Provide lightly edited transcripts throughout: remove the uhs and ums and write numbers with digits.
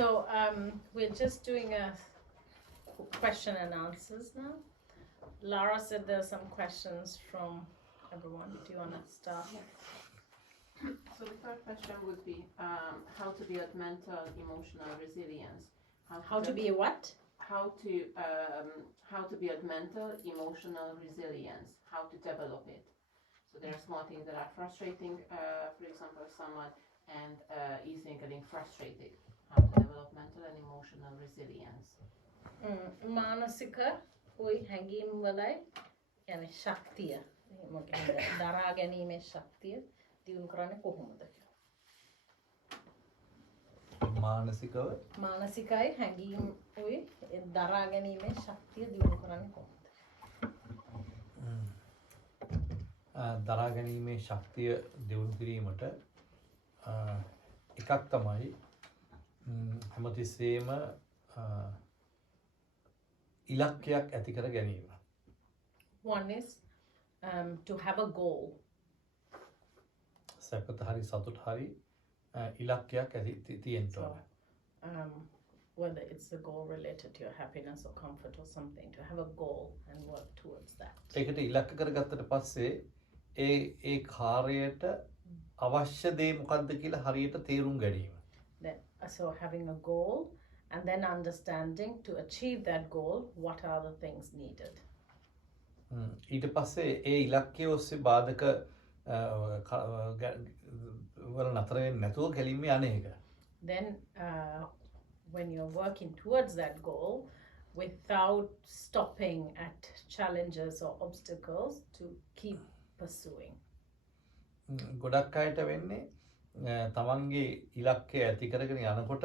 So we're just doing a question and answers now. Lara said there's some questions from everyone. Do you want to start? So the third question would be how to build mental emotional resilience. How to be a what? How to build mental emotional resilience. How to develop it. So there are small things that are frustrating, for example, someone and easily getting frustrated. How to develop mental and emotional resilience. මානසික කොයි හැඟීම් වලයි يعني ශක්තිය මොකක්ද දරා ගැනීමේ ශක්තිය දියුණු කරන්නේ කොහොමද මානසිකයි හැඟීම් කොයි දරා ගැනීමේ ශක්තිය දියුණු කරන්නේ කොහොමද දරා ගැනීමේ ශක්තිය දියුණු කිරීමට එකක් තමයි හැමතිස්සෙම ඉලක්කයක් ඇති කර ගැනීම. One is to have a goal. සැපත හරි සතුට හරි ඉලක්කයක් ඇති තියෙන්න ඕන. Whether it's a goal related to your happiness or comfort or something, to have a goal and work towards that. ඒකට ඉලක්ක කරගත්තට පස්සේ ඒ කාර්යයට අවශ්‍ය දේ මොකක්ද කියලා හරියට තේරුම් ගැනීම. So having a goal and then understanding to achieve that goal, what are the things needed. ඊට පස්සේ ඒ ඉලක්කයේ ඔස්සේ බාධක වල නතර වෙන්නේ නැතුව කෙලින්ම යන්නේ ඒක. Then when you're working towards that goal without stopping at challenges or obstacles to keep pursuing. ගොඩක් අයට වෙන්නේ තමන්ගේ ඉලක්කය ඇති කරගෙන යනකොට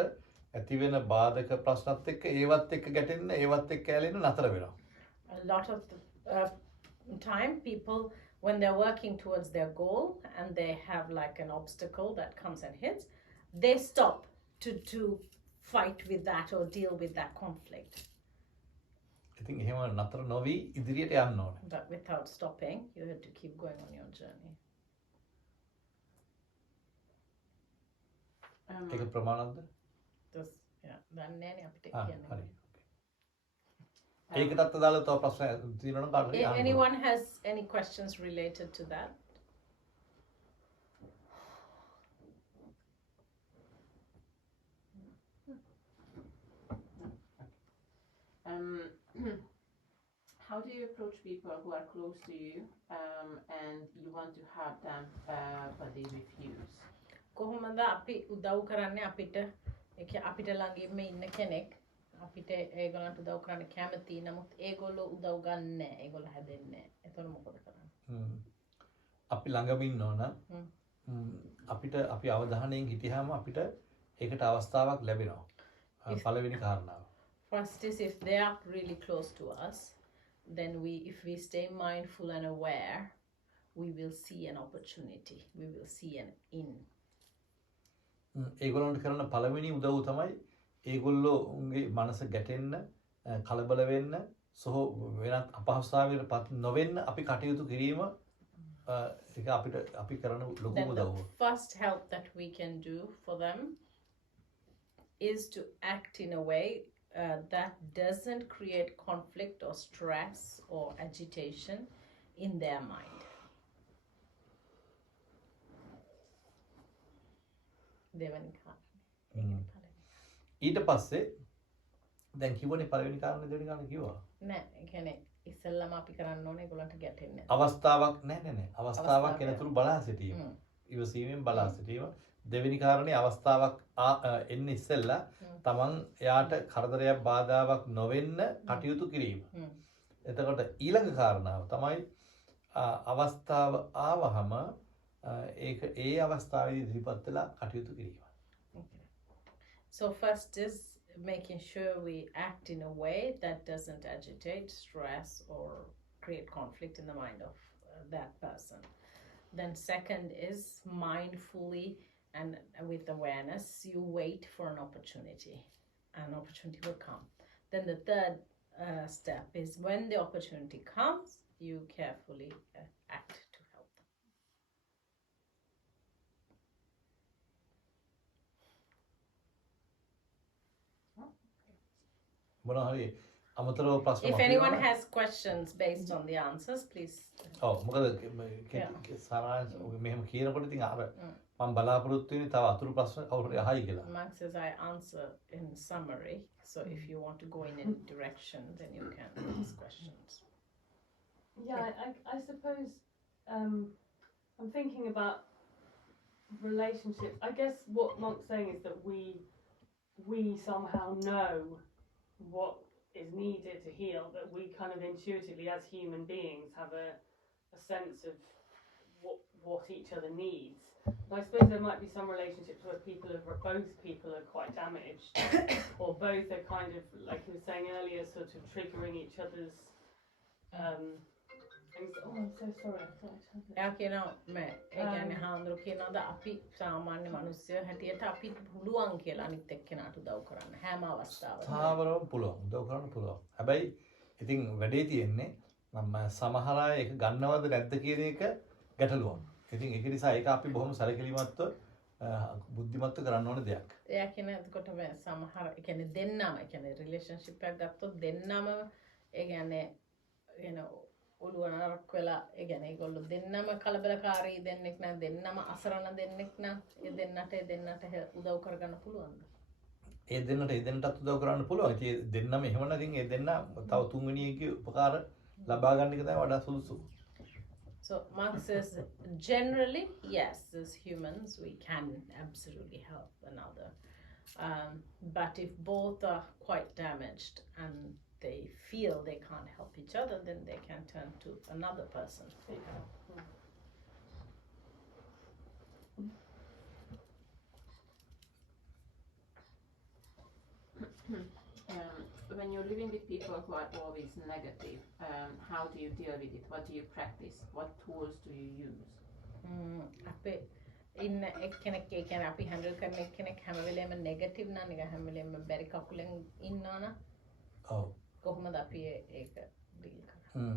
ඇති වෙන බාධක ප්‍රශ්නත් එක්ක ඒවත් එක්ක ගැටෙන්න ඒවත් එක්ක ඇලෙන්න නතර වෙනවා. A lot of the time people when they're working towards their goal and they have like an obstacle that comes and hits, they stop to fight with that or deal with that conflict. ඉතින් එහෙම නතර නොවි ඉදිරියට යන්න ඕනේ. But without stopping, you have to keep going on your journey. ඒක ප්‍රමාණවත්ද? දන්නේ නැහැ අපිට කියන්න. හරි. ඒකටත් අදාළ තව ප්‍රශ්න තියෙනවා නම් කාටද අහන්න. Anyone has any questions related to that? How do you approach people who are close to you and you want to have them but they refuse? කොහොමද අපි උදව් කරන්නේ අපිට අපිට ළඟින්ම ඉන්න කෙනෙක් අපිට ඒගොල්ලන්ට උදව් කරන්න කැමති නමුත් ඒගොල්ලෝ උදව් ගන්න නැහැ ඒගොල්ලෝ හැදෙන්නේ නැහැ එතකොට මොකද කරන්නේ අපි ළඟම ඉන්නවනම් අපිට අපි අවධානයෙන් හිටියාම අපිට ඒකට අවස්ථාවක් ලැබෙනවා පළවෙනි කාරණාව First is if they are really close to us then if we stay mindful and aware we will see an opportunity we will see an in ඒගොල්ලන්ට කරන පළවෙනි උදව් තමයි ඒගොල්ලෝගේ මනස ගැටෙන්න කලබල වෙන්න සහ වෙනත් අපහසුතාවයකට පත් නොවෙන්න අපි කටයුතු කිරීම ඒක අපිට අපි කරන ලොකු උදව්ව. The first help that we can do for them is to act in a way that doesn't create conflict or stress or agitation in their mind. දෙවනි කාරණේ. ඊට පස්සේ දැන් කිව්වනේ පළවෙනි කාරණේ දෙවෙනි කාරණේ කිව්වා. නෑ ඒ කියන්නේ ඉස්සෙල්ලාම අපි කරන්න ඕනේ ඒගොල්ලන්ට ගැටෙන්නේ නැහැ. අවස්ථාවක් නෑ. අවස්ථාවක් එනතුරු බලා සිටීම. ඉවසීමෙන් බලා සිටීම. දෙවෙනි කාරණේ අවස්ථාවක් එන්න ඉස්සෙල්ලා තමන් එයාට කරදරයක් බාධාවක් නොවෙන්න කටයුතු කිරීම. එතකොට ඊළඟ කාරණාව තමයි අවස්ථාව ආවහම ඒ අවස්ථාවේදී ඉදිරිපත් වෙලා කටයුතු කිරීම. So first is making sure we act in a way that doesn't agitate, stress or create conflict in the mind of that person. Then second is mindfully and with awareness you wait for an opportunity. An opportunity will come. Then the third step is when the opportunity comes you carefully act. මොනවා හරි අමතරව ප්‍රශ්න If anyone has questions based on the answers, please. ඔව් මොකද සාරාංශ මෙහෙම කියනකොට ඉතින් අර මම බලාපොරොත්තු වෙන්නේ තව අතුරු ප්‍රශ්න කවුරු හරි අහයි කියලා. Mark says I answer in summary. So if you want to go in any direction, then you can ask questions. Yeah, I suppose I'm thinking about relationships. I guess what Monk's saying is that we somehow know what is needed to heal, that we kind of intuitively as human beings have a sense of what each other needs. But I suppose there might be some relationships where both people are quite damaged or both are kind of, like you were saying earlier, sort of triggering each other's things. Oh, I'm so sorry. I thought I told you. එයා කියනවා මේ ඒ කියන්නේ හාමුදුරු කියනවාද අපි සාමාන්‍ය මිනිස්සු හැටියට අපි පුළුවන් කියලා අනිත් එක්කෙනාට උදව් කරන්න හැම අවස්ථාවකම. සාවරව පුළුවන් උදව් කරන්න පුළුවන්. හැබැයි ඉතින් වැඩේ තියෙන්නේ මම සමහර අය ඒක ගන්නවද නැද්ද කියන එක ගැටලුවක්. ඉතින් ඒක නිසා ඒක අපි බොහොම සැලකිලිමත්ව බුද්ධිමත්ව කරන්න ඕන දෙයක්. එයා කියන එතකොට මේ සමහර ඒ කියන්නේ දෙන්නම ඒ කියන්නේ රිලේෂන්ෂිප් එකක් ගත්තොත් දෙන්නම ඒ කියන්නේ ඔළුව නරක් වෙලා ඒ කියන්නේ ඒගොල්ලෝ දෙන්නම කලබලකාරී දෙන්නෙක් නම් දෙන්නම අසරණ දෙන්නෙක් නම් ඒ දෙන්නට උදව් කරගන්න පුළුවන්ද? ඒ දෙන්නටත් උදව් කරන්න පුළුවන්. ඉතින් දෙන්නම එහෙම නැතිනම් ඒ දෙන්න තව තුන්වෙනියෙක්ගේ උපකාර ලබා ගන්න එක තමයි වඩා සුදුසු. So Mark says generally yes, as humans we can absolutely help another, but if both are quite damaged and they feel they can't help each other, then they can turn to another person. When you're living with people who are always negative, how do you deal with it? What do you practice? What tools do you use? අපේ ඉන්න එක්කෙනෙක් ඒ කියන්නේ අපි හැන්ඩල් කරන එක්කෙනෙක් හැම වෙලේම නෙගටිව් නම් නිකන් හැම වෙලේම බැරි කකුලෙන් ඉන්නවනම් ඔව් කොහොමද අපි ඒක ඩීල් කරන්නේ?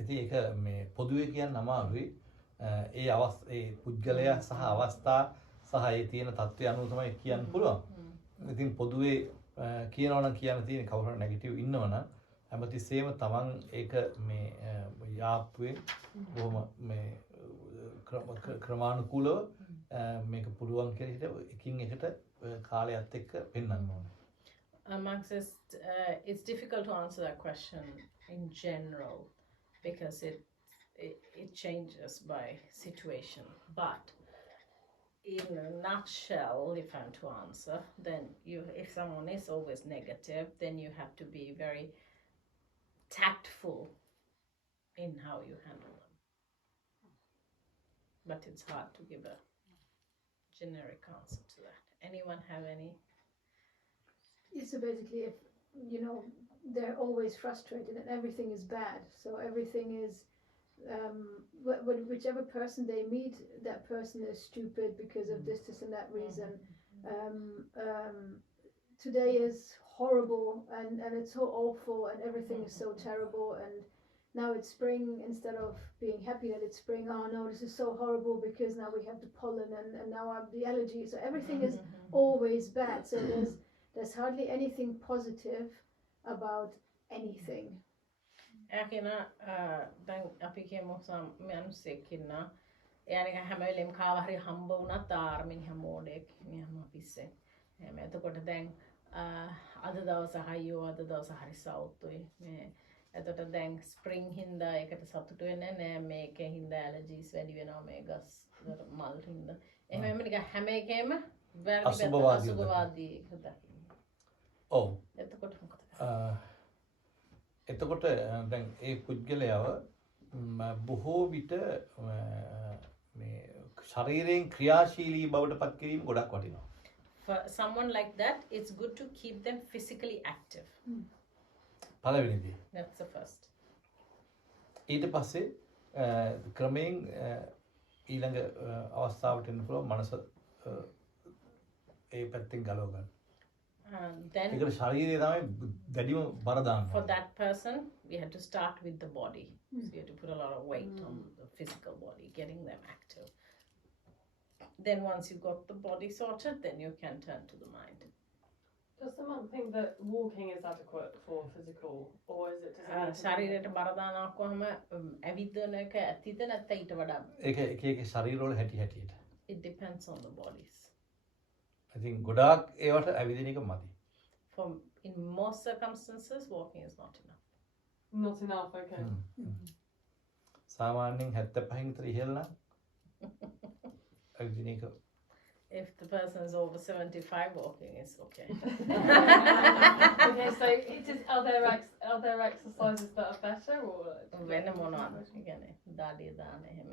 ඉතින් ඒක මේ පොදුවේ කියන්න අමාරුයි. ඒ පුද්ගලයා සහ අවස්ථා සහ ඒ තියෙන තත්ත්වය අනුව තමයි කියන්න පුළුවන්. ඉතින් පොදුවේ කියනවනම් කියන්න තියෙන කවුරු හරි නෙගටිව් ඉන්නවනම් හැමතිස්සෙම තමන් ඒක මේ යාප්පුවේ බොහොම මේ ක්‍රමානුකූලව මේක පුළුවන් කියලා එකින් එකට කාලයත් එක්ක පෙන්වන්න ඕනේ. Mark says it's difficult to answer that question in general because it changes by situation. But in a nutshell, if I'm to answer, then if someone is always negative, then you have to be very tactful in how you handle them. But it's hard to give a generic answer to that. Anyone have any? So basically, if they're always frustrated and everything is bad, so everything is whichever person they meet, that person is stupid because of this and that reason. Today is horrible and it's so awful and everything is so terrible, and now it's spring. Instead of being happy that it's spring, oh no, this is so horrible because now we have the pollen and now I have the allergy. So everything is always bad. So there's hardly anything positive about anything. එයා කියන දැන් අපි කියමු මිනිස්සෙක් ඉන්නවා. එයා නිකන් හැම වෙලෙම කාව හරි හම්බ වුණත් ආර්මිනියා මෝඩෙක් මිනිහම පිස්සේ. එහෙම එතකොට දැන් අද දවස හයියෝ අද දවස හරි සවුතුයි. මේ එතකොට දැන් ස්ප්‍රින්ග් හින්දා ඒකට සතුටු වෙන්නේ නැහැ. මේකේ හින්දා ඇලර්ජිස් වැඩි වෙනවා මේ ගස් මල් හින්දා. එහෙම නිකන් හැම එකේම අසුබවාදී හදා. ඔව්. එතකොට මොකද? එතකොට දැන් ඒ පුද්ගලයාව බොහෝ විට මේ ශරීරයෙන් ක්‍රියාශීලී බවට පත් කිරීම ගොඩක් වටිනවා. For someone like that, it's good to keep them physically active. පළවෙනි දේ. That's the first. ඊට පස්සේ ක්‍රමයෙන් ඊළඟ අවස්ථාවට එන්න පුළුවන් මනස ඒ පැත්තෙන් ගලව ගන්න. Then ඒකට ශරීරය තමයි දැඩිම බර දාන්න. For that person, we had to start with the body. So you had to put a lot of weight on the physical body, getting them active. Then once you got the body sorted, then you can turn to the mind. Does the monk think that walking is adequate for physical, or is it just ශරීරයට බර දානවා කොහම ඇවිදන එක ඇතිද නැත්නම් ඊට වඩා ඒක එක එක ශරීරවල හැටියට. it depends on the bodies. I think ගොඩාක් ඒවට ඇවිදින එක මදි. In most circumstances walking is not enough. Not enough, okay. සාමාන්‍යයෙන් 75 විතර ඉහළ නම් ඇවිදින එක. If the person is over 75, walking is okay. Okay, so are there exercises that are better, or වෙන මොනවද? කියන්නේ දාඩිය දාන එහෙම.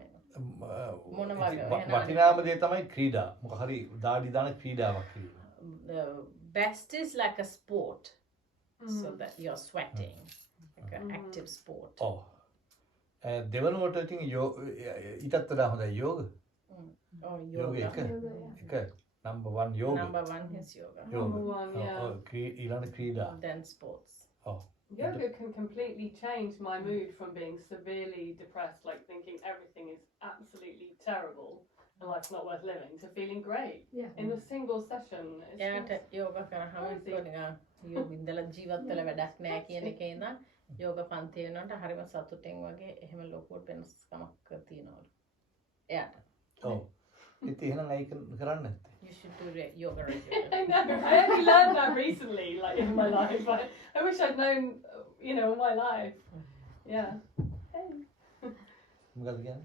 මොන වගේ වටිනාම දේ තමයි ක්‍රීඩා. මොකක් හරි දාඩි දාන ක්‍රීඩාවක් කිරීම. The best is like a sport, so that you're sweating, like an active sport. ඔව්. දෙවනුවට ඉතින් ඊටත් වඩා හොඳයි යෝග. Oh, යෝග yoga. එක number 1 යෝග. Number 1 is yoga. Number 1, yeah. ඊළඟ ක්‍රීඩා. Then sports. Yoga can completely change my mood from being severely depressed, like thinking everything is absolutely terrible and life's not worth living, to feeling great. Yeah. In a single session. එයාට යෝගා කරාම නිකන් යෝගින්දලා ජීවත් වෙලා වැඩක් නැහැ කියන එකේ ඉඳන් යෝග පන්ති වෙනකොට හරිම සතුටින් වගේ එහෙම ලොකුවට වෙනස්කමක් තියෙනවලු. එයාට. ඔව්. ඉතින් එහෙනම් අයි කරන්නේ නැත්තේ. You should do yoga regularly. I know. I only learned that recently, like in my life. I wish I'd known, all my life. Yeah. Hey. මොකද කියන්නේ?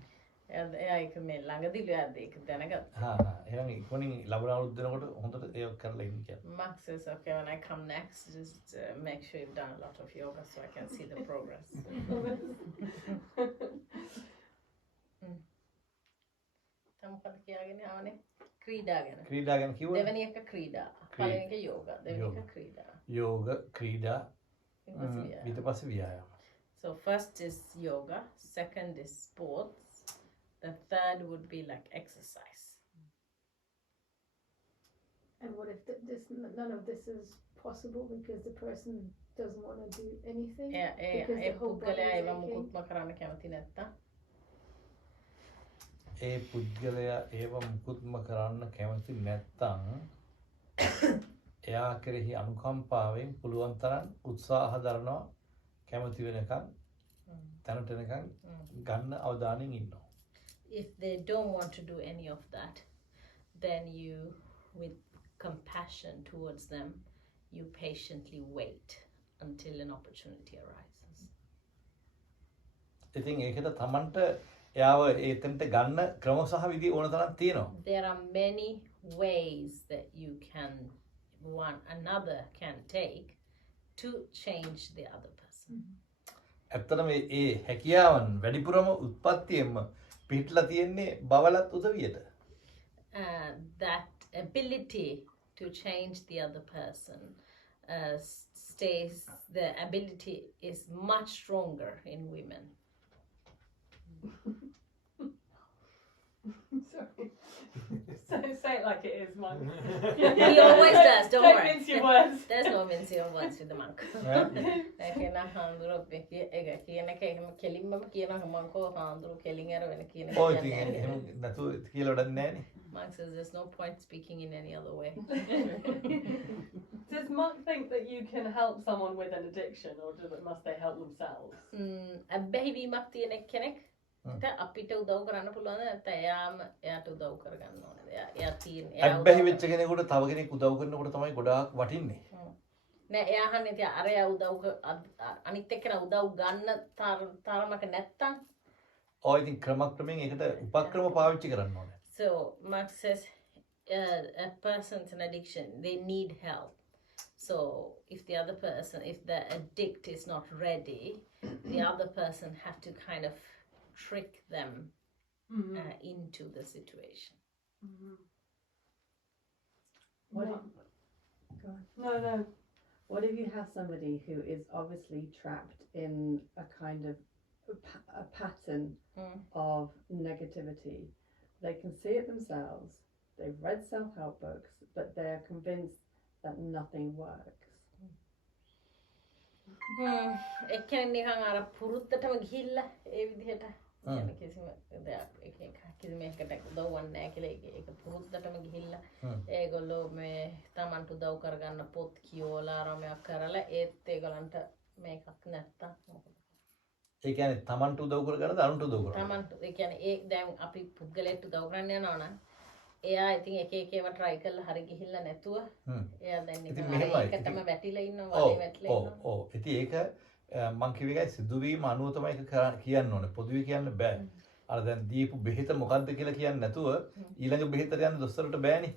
එයා ඒක මේ ළඟදී ලෑද්ද ඒක දැනගත්තා. හා එහෙනම් ඉක්මනින් ලබන අවුරුද්ද දෙනකොට හොඳට ඒක කරලා ඉන්න කියලා. Max says, okay, when I come next, just make sure you've done a lot of yoga so I can see the progress. තමකද කියාගෙන ආවනේ ක්‍රීඩා ගැන. ක්‍රීඩා ගැන කිව්වනේ. දෙවෙනි එක ක්‍රීඩා. පළවෙනි එක යෝගා. දෙවෙනි එක ක්‍රීඩා. යෝග ක්‍රීඩා ඊට පස්සේ ව්‍යායාම. So first is yoga, second is sports, the third would be like exercise. And what if none of this is possible because the person doesn't want to do anything? Because the whole body is ඒවා aching? මුකුත්ම කරන්න කැමති නැත්තම් ඒ පුද්ගලයා ඒව මුකුත්ම කරන්න කැමති නැත්තම් එයා කෙරෙහි අනුකම්පාවෙන් පුළුවන් තරම් උත්සාහ දරනවා කැමති වෙනකන් තැනට එනකන් ගන්න අවධානයෙන් ඉන්නවා. If they don't want to do any of that, then you, with compassion towards them, you patiently wait until an opportunity arises. ඉතින් ඒකට තමන්ට එයාව ඒතෙන්ට ගන්න ක්‍රම සහ විදි ඕන තරම් තියෙනවා. There are many ways that another can take to change the other person. ඇත්තටම ඒ හැකියාවන් වැඩිපුරම උත්පත්තියෙන්ම පිටලා තියෙන්නේ බවලත් උදවියට. That ability to change the other person the ability is much stronger in women. Sorry. Say it like it is, monk. He always does, don't worry. Mince your words. There's no mincing of words with the monk. Ekena handuro peki ega kiyana ke එහෙම කෙලින්ම කියනවා මංකෝ හාඳුරු කෙලින් අර වෙන කියන එක. ඔය ඉතින් එහෙම නැතු කියලා වැඩක් නැහැ නේ. Monk says there's no point speaking in any other way. Does Monk think that you can help someone with an addiction, or must they help themselves? අබ්බැහිවීමක් තියෙන කෙනෙක් අපිට උදව් කරන්න පුළුවන් නැත්නම් එයාට උදව් කරගන්න ඕනේද? එයා තියෙන අබ්බැහි වෙච්ච කෙනෙකුට තව කෙනෙක් උදව් කරනකොට තමයි ගොඩාක් වටින්නේ. නෑ එයා අහන්නේ තියා අරයා උදව් අනිත් එක්කෙනා උදව් ගන්න තරමක නැත්තම් ඔය ඉතින් ක්‍රමක්‍රමයෙන් ඒකට උපක්‍රම පාවිච්චි කරන්න ඕනේ. So Marx says a person's an addiction, they need help. So if the addict is not ready, the other person have to kind of trick them into the situation. Go on. No. What if you have somebody who is obviously trapped in a kind of a pattern of negativity? They can see it themselves, they've read self-help books, but they're convinced that nothing works. එක්කෙනෙක් නිකන් අර පුරුද්දටම ගිහිල්ලා ඒ විදිහට يعني කිසිම දෙයක් කිසිම එකකට උදව්වක් නැහැ කියලා ඒක පුරුද්දටම ගිහිල්ලා ඒගොල්ලෝ මේ Tamanට උදව් කරගන්න පොත් කියවලා ආරාමයක් කරලා ඒත් ඒගොල්ලන්ට මේකක් නැත්තම් මොකද ඒ කියන්නේ Tamanට උදව් කරගන්නද අනුන්ට උදව් කරගන්නද? Tamanට ඒ කියන්නේ ඒ දැන් අපි පුද්ගලයාට උදව් කරන්න යනවා නම් එයා ඉතින් එක එක ඒවා try කරලා හරි ගිහිල්ලා නැතුව එයා දැන් නිකන් ඒකටම වැටිලා ඉන්නවා වගේ වැටිලා ඉන්නවා. ඔව් ඉතින් ඒක මං කිව්ව එකයි සිදුවීම අනුව තමයි ඒක කියන්න ඕනේ. පොදුවේ කියන්න බෑ. අර දැන් දීපු බෙහෙත මොකද්ද කියලා කියන්නේ නැතුව ඊළඟ බෙහෙතට යන්න දොස්තරට බෑනේ.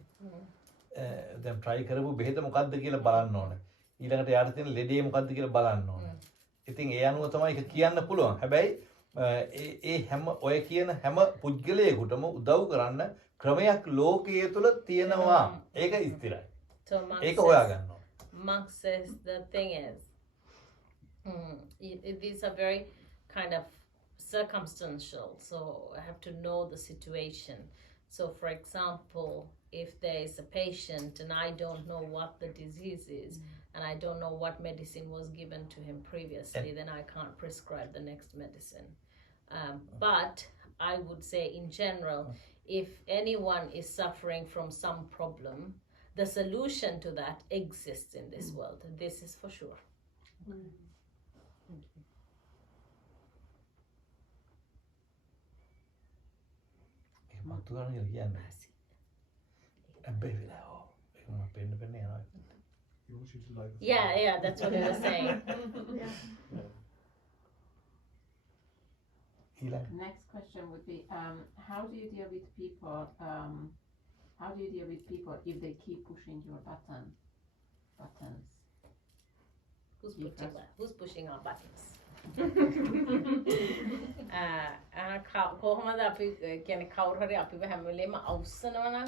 දැන් try කරපු බෙහෙත මොකද්ද කියලා බලන්න ඕනේ. ඊළඟට යාට තියෙන ලෙඩේ මොකද්ද කියලා බලන්න ඕනේ. ඉතින් ඒ අනුව තමයි ඒක කියන්න පුළුවන්. හැබැයි ඒ හැම ඔය කියන හැම පුද්ගලයෙකුටම උදව් කරන්න ක්‍රමයක් ලෝකයේ තුල තියෙනවා. ඒක ස්ථිරයි. ඒක හොයාගන්න ඕනේ. Monk says the thing is these are very kind of circumstantial, so I have to know the situation. So for example, if there is a patient and I don't know what the disease is and I don't know what medicine was given to him previously, then I can't prescribe the next medicine. But I would say in general, if anyone is suffering from some problem, the solution to that exists in this world. This is for sure. මතු ගන්න කියලා කියන්නේ. හැබැයි වෙලාව ඒක මම පෙන්න යනවා. He wants you to like the Yeah, that's what he was saying. Next question would be, how do you deal with people? How do you deal with people if they keep pushing your buttons? Who's pushing our buttons? කොහොමද අපි කියන්නේ කවුරු හරි අපිව හැම වෙලේම අවුස්සනවා නම්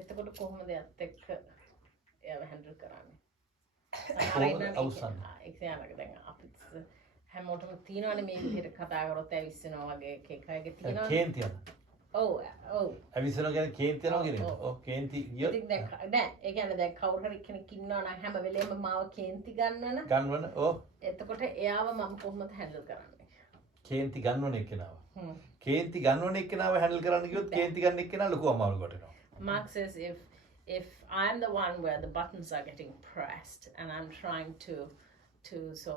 එතකොට කොහොමද යත් එක්ක එයාව හැන්ඩල් කරන්නේ? අවුස්සන්නේ. ඒ කියන්නේ දැන් අපි හැමෝටම තියෙනවනේ මේ විදිහට කතා කරොත් ඇවිස්සෙනවා වගේ එක එකගේ තියෙනවා. කේන්තියන. ඔව්. ඇවිස්සෙනවා කියන්නේ කේන්තියනවා කියන්නේ. ඔව් කේන්ති ගියොත් දැන් නෑ ඒ කියන්නේ දැන් කවුරු හරි කෙනෙක් ඉන්නවා නම් හැම වෙලේම මාව කේන්ති ගන්නවන ඔව්. එතකොට එයාව මම කොහොමද හැන්ඩල් කරන්නේ? කේන්ති ගන්නවන එක්කෙනාව. කේන්ති ගන්නවන එක්කෙනාව හැන්ඩල් කරන්න ගියොත් කේන්ති ගන්න එක්කෙනා ලොකු අමාරුවකට එනවා. Mark says if I'm the one where the buttons are getting pressed and I'm trying to so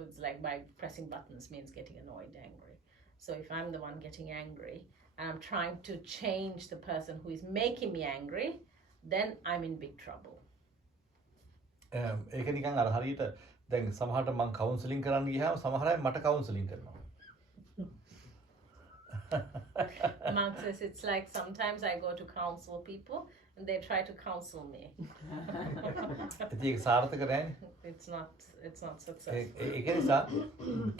it's like by pressing buttons means getting annoyed, angry. So if I'm the one getting angry and I'm trying to change the person who is making me angry, then I'm in big trouble. ඒක නිකන් අර හරියට දැන් සමහරට මම කවුන්සලින් කරන්න ගියාම සමහර අය මට කවුන්සලින් කරනවා. Mark says it's like sometimes I go to counsel people and they try to counsel me. ඒක සාර්ථක නැහැ. It's not successful. ඒක නිසා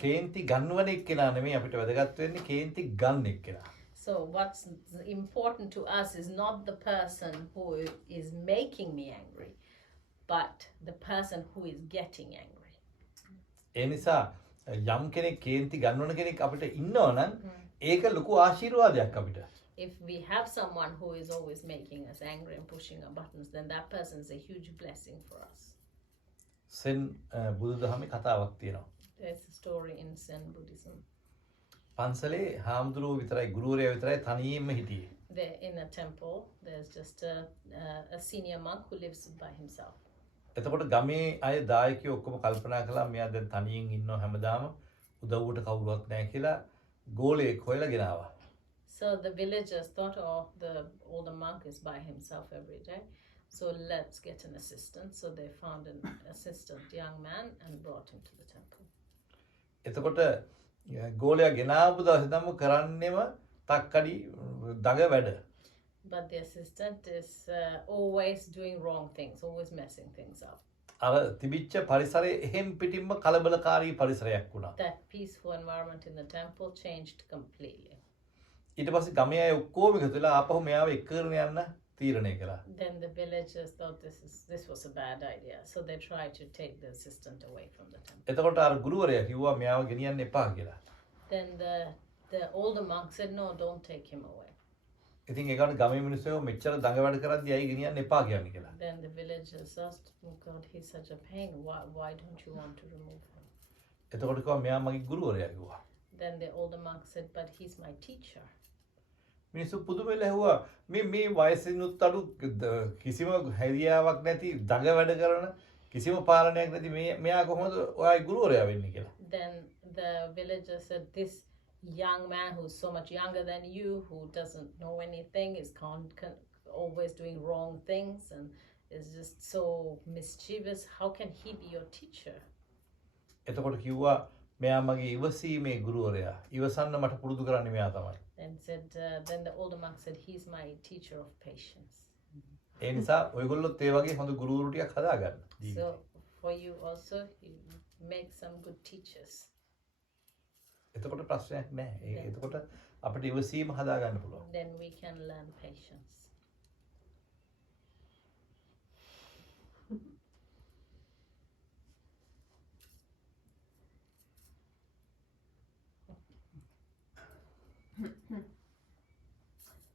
කේන්ති ගන්නවන එක්කෙනා නෙමෙයි අපිට වැදගත් වෙන්නේ කේන්ති ගන්න එක්කෙනා. So what's important to us is not the person who is making me angry, but the person who is getting angry. ඒ නිසා යම් කෙනෙක් කේන්ති ගන්නවන කෙනෙක් අපිට ඉන්නවනම් ඒක ලොකු ආශිර්වාදයක් අපිට. If we have someone who is always making us angry and pushing our buttons, then that person is a huge blessing for us. සෙන් බුදුදහමේ කතාවක් තියෙනවා. There's a story in Zen Buddhism. පන්සලේ හාමුදුරුවෝ විතරයි ගුරුවරයා විතරයි තනියෙන්ම හිටියේ. There in a temple, there's just a senior monk who lives by himself. එතකොට ගමේ අය දායකයෝ ඔක්කොම කල්පනා කළා මෙයා දැන් තනියෙන් ඉන්නව හැමදාම උදව්වට කවුරුවත් නැහැ කියලා ගෝලයෙක් හොයලා ගෙනාවා. So the villagers thought, oh, the older monk is by himself every day, so let's get an assistant. So they found an assistant young man and brought him to the temple. එතකොට ගෝලයා ගෙනාවු දවසේ තමයි කරන්නේම තක්කඩි දඟ වැඩ. But the assistant is always doing wrong things, always messing things up. අර තිබිච්ච පරිසරය එහෙම් පිටින්ම කලබලකාරී පරිසරයක් වුණා. That peaceful environment in the temple changed completely. ඊට පස්සේ ගමේ අය ඔක්කොම එකතු වෙලා ආපහු මෙයාව එක්කරන යන්න තීරණය කළා. Then the villagers thought this was a bad idea, so they tried to take the assistant away from the temple. එතකොට අර ගුරුවරයා කිව්වා මෙයාව ගෙනියන්න එපා කියලා. Then the older monk said, no, don't take him away. ඉතින් ඒකට ගමේ මිනිස්සු මෙච්චර දඟ වැඩ කරද්දී ඇයි ගෙනියන්න එපා කියන්නේ කියලා. Then the villagers asked, oh God, he's such a pain. Why don't you want to remove him? එතකොට කිව්වා මෙයා මගේ ගුරුවරයා කිව්වා. Then the older monk said, but he's my teacher. මිනිස්සු පුදුමෙලා ඇහුවා මේ වයසිනුත් අඩු කිසිම හැදියාවක් නැති දඟ වැඩ කරන කිසිම පාලනයක් නැති මෙයා කොහොමද ඔයාගේ ගුරුවරයා වෙන්නේ කියලා. Then the villager said, this young man who's so much younger than you, who doesn't know anything, is always doing wrong things and is just so mischievous, how can he be your teacher? එතකොට කිව්වා මෙයා මගේ ඉවසීමේ ගුරුවරයා. ඉවසන්න මට පුරුදු කරන්නේ මෙයා තමයි. Then the older monk said, he's my teacher of patience. ඒ නිසා ඔයගොල්ලොත් ඒ වගේ හොඳ ගුරුවරු ටිකක් හදාගන්න. So for you also, you make some good teachers. එතකොට ප්‍රශ්නයක් නැහැ. එතකොට අපිට ඉවසීම හදාගන්න පුළුවන්. Then we can learn patience.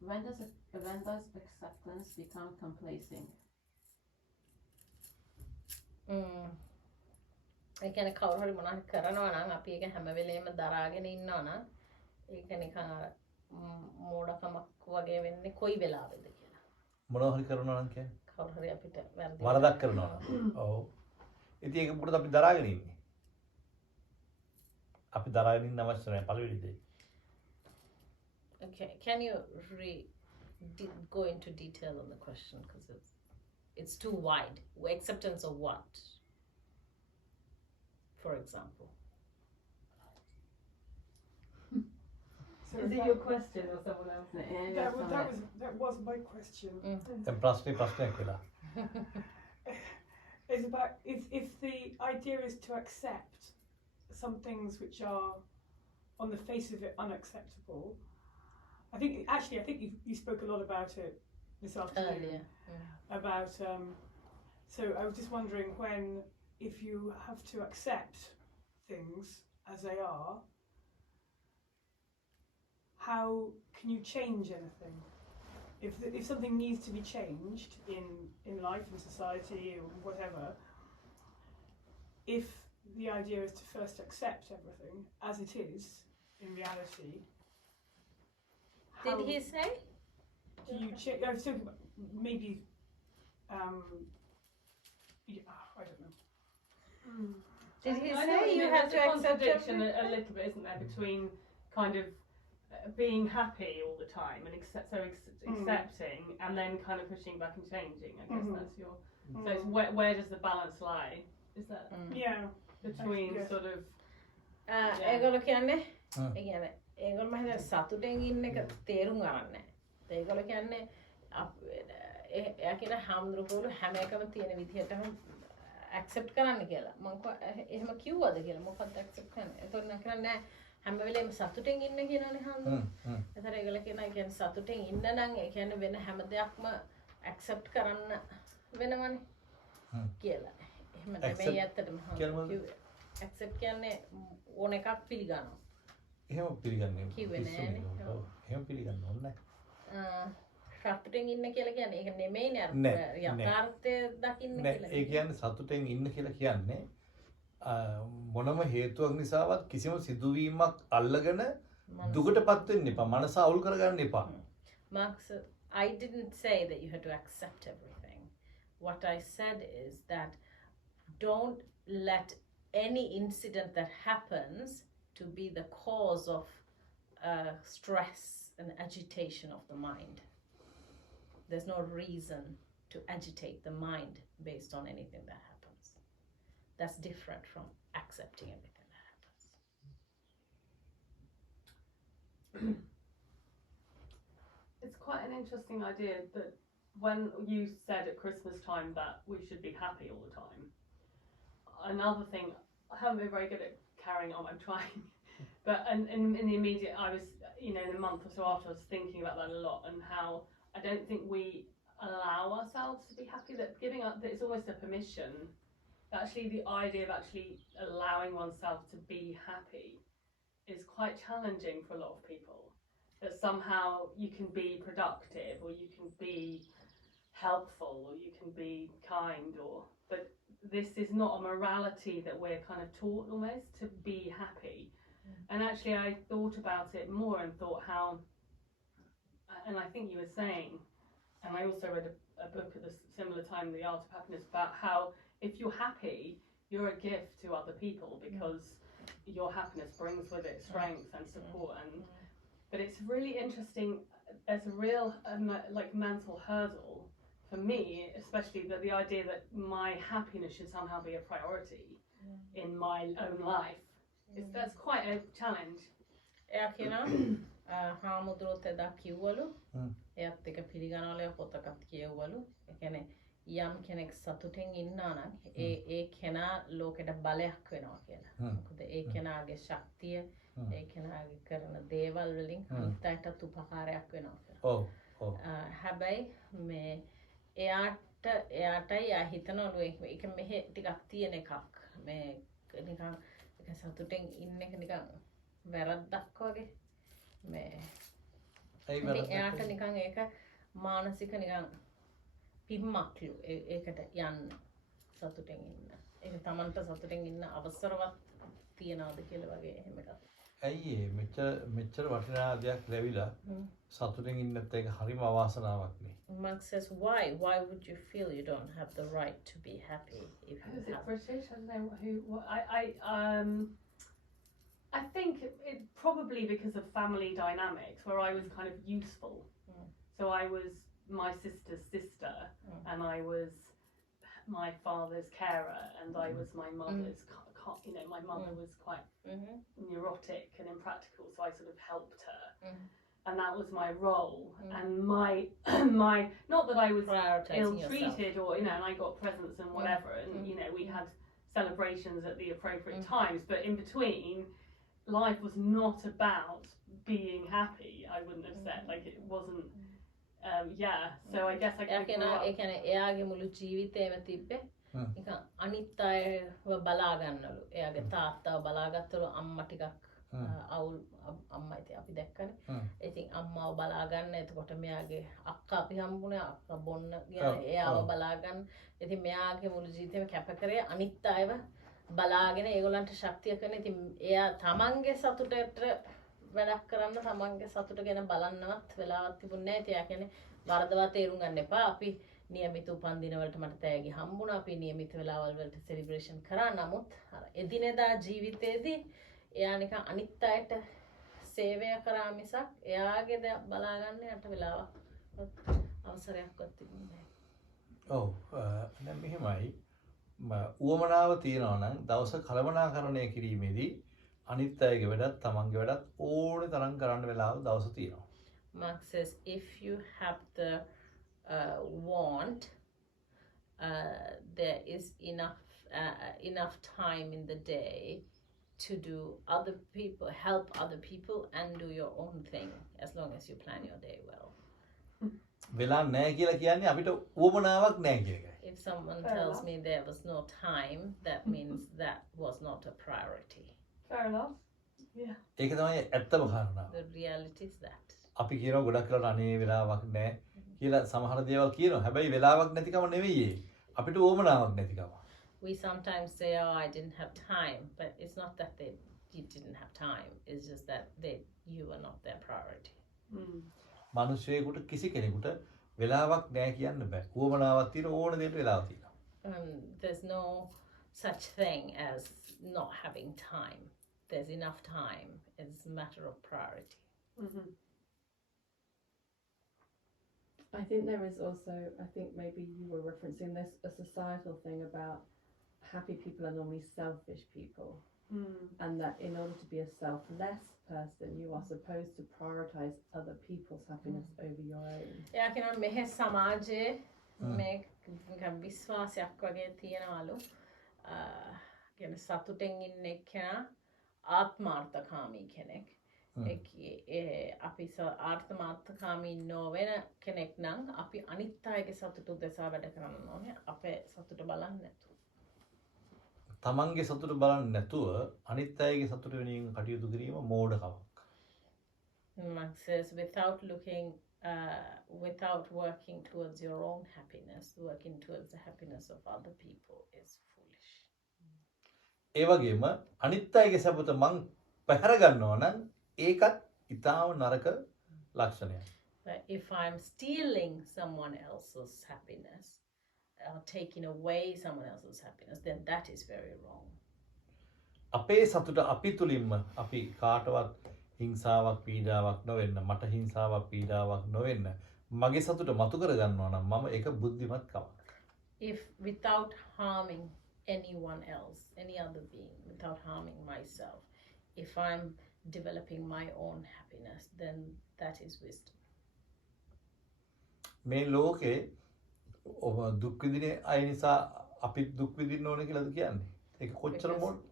When does acceptance become complacent? ඒ කියන්නේ කවුරු හරි මොනවා කරනවා නම් අපි ඒක හැම වෙලේම දරාගෙන ඉන්නවා නම් ඒක නිකන් අර මෝඩකමක් වගේ වෙන්නේ කොයි වෙලාවෙද කියලා. මොනවා හරි කරනවා නම් කියන්නේ කවුරු හරි අපිට වරදක් කරනවා නම්. ඔව්. ඉතින් ඒක මොකටද අපි දරාගෙන ඉන්නේ? අපි දරාගෙන ඉන්න අවශ්‍ය නැහැ පළවෙනි දේ. Okay, can you go into detail on the question because it's too wide. Acceptance of what? For example. So is it your question or someone else? That was my question. දැන් ප්‍රශ්නයක් වෙලා. It's about if the idea is to accept some things which are on the face of it unacceptable. I think you spoke a lot about it this afternoon. Earlier. About so I was just wondering if you have to accept things as they are, how can you change anything? If something needs to be changed in life, in society, or whatever, if the idea is to first accept everything as it is in reality. Did he say? Do you check? I was talking about maybe. Yeah, I don't know. Did he I say know you have to there's a accept contradiction everything? a little bit, isn't there, between kind of being happy all the time and accepting, and then kind of pushing back and changing. I guess that's your. So it's where does the balance lie? Is that Yeah. between sort of? ඒගොල්ලෝ කියන්නේ ඒ කියන්නේ ඒගොල්ලෝ මම හිතන්නේ සතුටෙන් ඉන්න එක තේරුම් ගන්න නැහැ. ඒගොල්ලෝ කියන්නේ එයා කියන හාමුදුරුවෝ හැම එකම තියෙන විදිහටම accept කරන්න කියලා. මම එහෙම කිව්වද කියලා මොකක්ද accept කරන්නේ? ඒතකොට නම් කරන්නේ හැම වෙලේම සතුටෙන් ඉන්න කියනනේ හාමුදුරුවෝ. ඒතර ඒගොල්ලෝ කියනවා ඒ කියන්නේ සතුටෙන් ඉන්න නම් ඒ කියන්නේ වෙන හැම දෙයක්ම accept කරන්න වෙනවනේ කියලා. එහෙම නෙමෙයි ඇත්තටම කිව්වේ. accept කියන්නේ ඕන එකක් පිළිගන්නවා. එහෙම පිළිගන්නේ කිව්වේ නෑනේ. එහෙම පිළිගන්න ඕනේ නැහැ. සතුටෙන් ඉන්න කියලා කියන්නේ ඒක නෙමෙයිනේ අර යථාර්ථය දකින්න කියලා. ඒ කියන්නේ සතුටෙන් ඉන්න කියලා කියන්නේ මොනම හේතුවක් නිසාවත් කිසිම සිදුවීමක් අල්ලගෙන දුකටපත් වෙන්න එපා. මනස අවුල් කරගන්න එපා. Marx, I didn't say that you had to accept everything. What I said is that don't let any incident that happens to be the cause of stress and agitation of the mind. There's no reason to agitate the mind based on anything that happens. That's different from accepting everything that happens. It's quite an interesting idea that when you said at Christmas time that we should be happy all the time. Another thing, I haven't been very good at carrying on, I'm trying. But in the immediate, I was, in a month or so after, I was thinking about that a lot and how I don't think we allow ourselves to be happy, that giving up, that it's almost a permission. Actually, the idea of actually allowing oneself to be happy is quite challenging for a lot of people. That somehow you can be productive or you can be helpful or you can be kind, but this is not a morality that we're kind of taught almost to be happy. And actually, I thought about it more and thought how, and I think you were saying, and I also read a book at the similar time, The Art of Happiness, about how if you're happy, you're a gift to other people because your happiness brings with it strength and support. But it's really interesting. There's a real like mental hurdle for me, especially that the idea that my happiness should somehow be a priority in my own life. That's quite a challenge. එයා කියනවා හාමුදුරුවොත් එදා කිව්වලු එයත් එක පිළිගනවලු පොතකත් කියවලු ඒ කියන්නේ යම් කෙනෙක් සතුටින් ඉන්නා නම් ඒ කෙනා ලෝකෙට බලයක් වෙනවා කියලා. මොකද ඒ කෙනාගේ ශක්තිය ඒ කෙනාගේ කරන දේවල් වලින් අනිත් අයටත් උපකාරයක් වෙනවා කියලා. හැබැයි මේ එයාටයි යා හිතනවලු ඒක මෙහෙ ටිකක් තියෙන එකක්. මේ නිකන් ඒක සතුටින් ඉන්න එක නිකන් වැරද්දක් වගේ. මේ එයාට නිකන් ඒක මානසික නිකන් පිම්මක්ලු ඒකට යන්න සතුටින් ඉන්න. ඒක තමන්ට සතුටින් ඉන්න අවසරවත් තියනවාද කියලා වගේ එහෙම එකක්. ඇයි මෙච්චර වටිනා දෙයක් ලැබිලා සතුටින් ඉන්නත් ඒක හරිම අවාසනාවක් නේ. Mark says why would you feel you don't have the right to be happy if you have British? I don't know I think it probably because of family dynamics where I was kind of useful. So I was my sister's sister and I was my father's carer and I was my mother's my mother was quite neurotic and impractical, so I sort of helped her and that was my role and my not that I was ill-treated or and I got presents and whatever and we had celebrations at the appropriate times, but in between life was not about being happy. I wouldn't have said like it wasn't so I guess I can ඒ කියන්නේ එයාගේ මුළු ජීවිතේම තිබ්බේ නිකන් අනිත් අයව බලා ගන්නලු. එයාගේ තාත්තව බලාගත්තලු අම්මා ටිකක් අවුල් අම්මා ඉතින් අපි දැක්කනේ. ඉතින් අම්මාව බලා ගන්න. එතකොට මෙයාගේ අක්කා අපි හම්බුනේ අක්කා බොන්න ගියා එයාව බලා ගන්න. ඉතින් මෙයාගේ මුළු ජීවිතේම කැප කරේ අනිත් අයව බලාගෙන ඒගොල්ලන්ට ශක්තිය කරන. ඉතින් එයා තමන්ගේ සතුටට වැඩක් කරන්න තමන්ගේ සතුට ගැන බලන්නවත් වෙලාවක් තිබුණේ නැහැ. එයා කියන්නේ වරදවා තේරුම් ගන්න එපා. අපි නියමිත උපන්දින වලට මට තෑගි හම්බුණා. අපි නියමිත වෙලාවල් වලට සෙලිබ්‍රේෂන් කරා. නමුත් අර එදිනෙදා ජීවිතේදී එයා නිකන් අනිත් අයට සේවය කරා මිසක් එයාගේ දේ බලා ගන්න යට වෙලාවක් අවසරයක්වත් තිබුණේ නැහැ. ඔව් දැන් මෙහෙමයි උවමනාව තියනවා නම් දවස කළමනාකරණය කිරීමේදී අනිත් අයගේ වැඩත් තමන්ගේ වැඩත් ඕනේ තරම් කරන්න වෙලාව දවස තියෙනවා. Mark says if you have the want there is enough time in the day to do other people help other people and do your own thing as long as you plan your day well. වෙලා නැහැ කියලා කියන්නේ අපිට උවමනාවක් නැහැ කියන එකයි. If someone tells me there was no time, that means that was not a priority. Fair enough. Yeah. ඒක තමයි ඇත්තම කාරණාව. The reality is that. අපි කියනවා ගොඩක් කරලා අනේ වෙලාවක් නැහැ කියලා සමහර දේවල් කියනවා. හැබැයි වෙලාවක් නැතිකම නෙවෙයි ඒ. අපිට උවමනාවක් නැතිකම. We sometimes say, oh, I didn't have time, but it's not that you didn't have time. It's just that you were not their priority. මිනිස්සෙකුට කිසි කෙනෙකුට වෙලාවක් නැහැ කියන්න බෑ. උවමනාවක් තියෙන ඕන දෙයකට වෙලාවක් තියෙනවා. There's no such thing as not having time. There's enough time. It's a matter of priority. I think there is also, I think maybe you were referencing this, a societal thing about happy people are normally selfish people. And that in order to be a selfless person, you are supposed to prioritize other people's happiness over your own. Yeah, you know, mehe samaje me විශ්වාසයක් වගේ තියනවලු. කියන්නේ සතුටෙන් ඉන්න එක්කෙනා ආත්මාර්ථකාමී කෙනෙක්. අපි ආත්මාර්ථකාමී නොවන කෙනෙක් නම් අපි අනිත් අයගේ සතුට උදෙසා වැඩ කරන්න ඕනේ. අපේ සතුට බලන්නේ නැතුව. තමන්ගේ සතුට බලන්නේ නැතුව අනිත් අයගේ සතුට වෙනුවෙන් කටයුතු කිරීම මෝඩකමක්. Mark says without working towards your own happiness, working towards the happiness of other people is foolish. ඒ වගේම අනිත් අයගේ සතුට මං පැහැර ගන්නවා නම් ඒකත් ඉතාම නරක ලක්ෂණයක්. But if I'm stealing someone else's happiness, taking away someone else's happiness, then that is very wrong. අපේ සතුට අපි තුලින්ම අපි කාටවත් හිංසාවක් පීඩාවක් නොවෙන්න මට හිංසාවක් පීඩාවක් නොවෙන්න මගේ සතුට මතු කර ගන්නවා නම් මම ඒක බුද්ධිමත් කමක්. If without harming anyone else, any other being, without harming myself, if I'm developing my own happiness, then that is wisdom. මේ ලෝකේ දුක් විඳින අය නිසා අපි දුක් විඳින්න ඕන කියලාද කියන්නේ? ඒක කොච්චර මොකක්ද?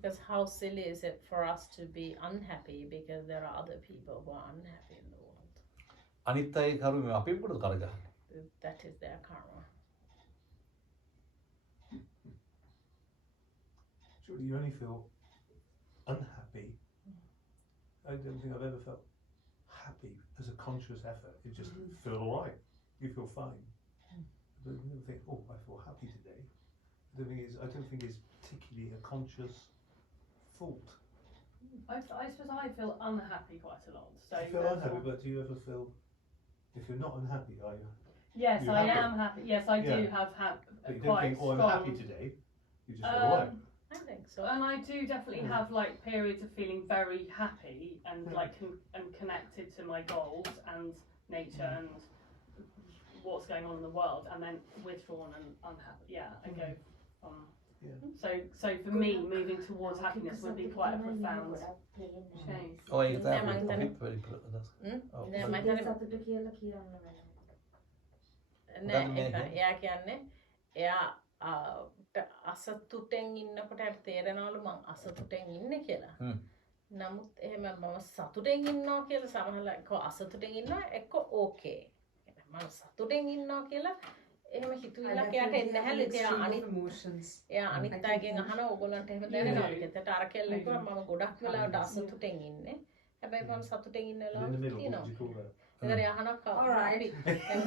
Because how silly is it for us to be unhappy because there are other people who are unhappy in the world? අනිත් අය කරුමේ අපි මොකටද කරගන්නේ? That is their karma. Surely you only feel unhappy. I don't think I've ever felt happy as a conscious effort. You just feel alright. You feel fine. But you never think, oh, I feel happy today. I don't think it's particularly a conscious thought. I suppose I feel unhappy quite a lot. So You feel unhappy, but do you ever feel, if you're not unhappy, are you? Yes, You're I happy. am happy. Yes, I do Yeah. have But you don't quite think, oh, I'm strong. happy today. You just feel alright. I think so. And I do definitely have like periods of feeling very happy and like and connected to my goals and nature and what's going on in the world, and then withdrawn and unhappy. Yeah, I go. Yeah. So for me, moving towards happiness would be quite a profound change. ඔය ඒක තමයි නෑ, මම හිතන්නේ- අපිත් වැඩි ඔව්, නෑ, මම සතුට හිතන්නේ කියලා කියන්න බෑ. නෑ මොකක්ද මේ ඒක එයා කියන්නේ එයා අසතුටෙන් ඉන්නකොට යට තේරෙනවලු මං අසතුටෙන් ඉන්නේ කියලා. නමුත් එහෙම මම සතුටෙන් ඉන්නවා කියලා සමහරවල් එක්ක අසතුටෙන් ඉන්නවා එක්ක ඕකේ. මම සතුටෙන් ඉන්නවා කියලා එහෙම හිතුවිල්ලක් එයාට එන්නේ නැහැ. එයා අනිත් අයගෙන් අහන ඕගොල්ලන්ට එහෙම දැනෙනවද කියලා. ඒකට අර කෙල්ල කිව්වා මම ගොඩක් වෙලාවට අසතුටෙන් ඉන්නේ. හැබැයි මම සතුටෙන් ඉන්න In the වෙලාවක් middle, what තියෙනවා. would you call that? ඒතර යහනක් Alright.